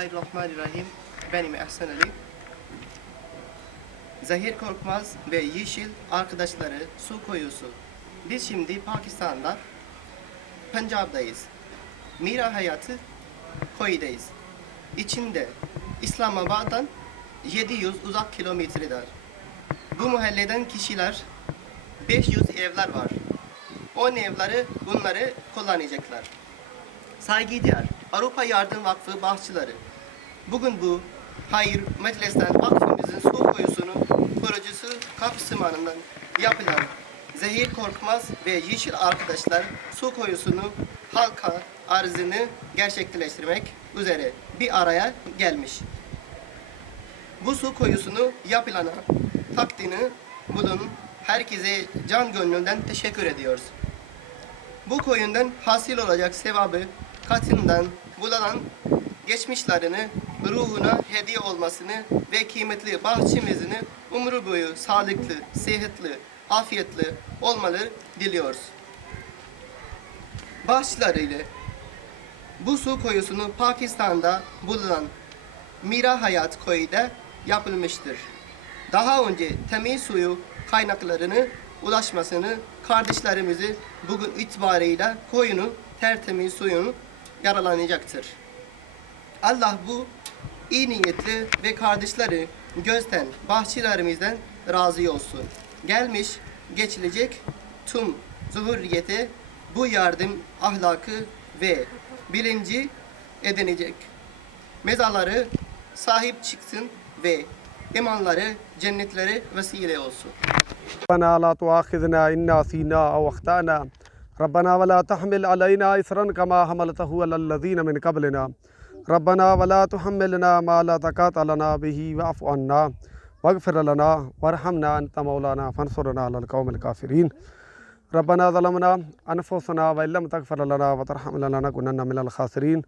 Bismillahirrahmanirrahim. Benim Ehsen Ali. Zahir Korkmaz ve Yeşil arkadaşları su koyusu. Biz şimdi Pakistan'da Pencab'dayız. Mira Hayatı koydayız. İçinde İslamabad'dan 700 uzak kilometredir. Bu mahalleden kişiler 500 evler var. 10 evleri bunları kullanacaklar. Saygıdeğer Avrupa Yardım Vakfı Bahçıları. Bugün bu hayır meclisten vakfımızın su kuyusunu kurucusu kapısmanından yapılan Zehir Korkmaz ve Yeşil arkadaşlar su kuyusunu halka arzını gerçekleştirmek üzere bir araya gelmiş. Bu su kuyusunu yapılana takdini bulun herkese can gönlünden teşekkür ediyoruz. Bu koyundan hasil olacak sevabı katından bulunan geçmişlerini ruhuna hediye olmasını ve kıymetli bahçemizin umru boyu sağlıklı, sıhhatli, afiyetli olmaları diliyoruz. Bahçeleriyle bu su kuyusunu Pakistan'da bulunan Mira Hayat Koyu'da yapılmıştır. Daha önce temiz suyu kaynaklarını ulaşmasını kardeşlerimizi bugün itibariyle koyunu tertemiz suyunu yaralanacaktır. Allah bu iyi niyetli ve kardeşleri gözden, bahçelerimizden razı olsun. Gelmiş, geçilecek tüm zuhuriyete bu yardım ahlakı ve bilinci edinecek. Mezaları sahip çıksın ve imanları cennetlere vesile olsun. Bana la tuâkhidna inna sînâ ve ربنا ولا تحمل علينا إصرا كما حملته على الذين من قبلنا. ربنا ولا تحملنا ما لا طاقة لنا به واعف عنا واغفر لنا وارحمنا أنت مولانا فانصرنا على القوم الكافرين. ربنا ظلمنا أنفسنا وإن لم تغفر لنا وترحمنا لنكونن من الخاسرين.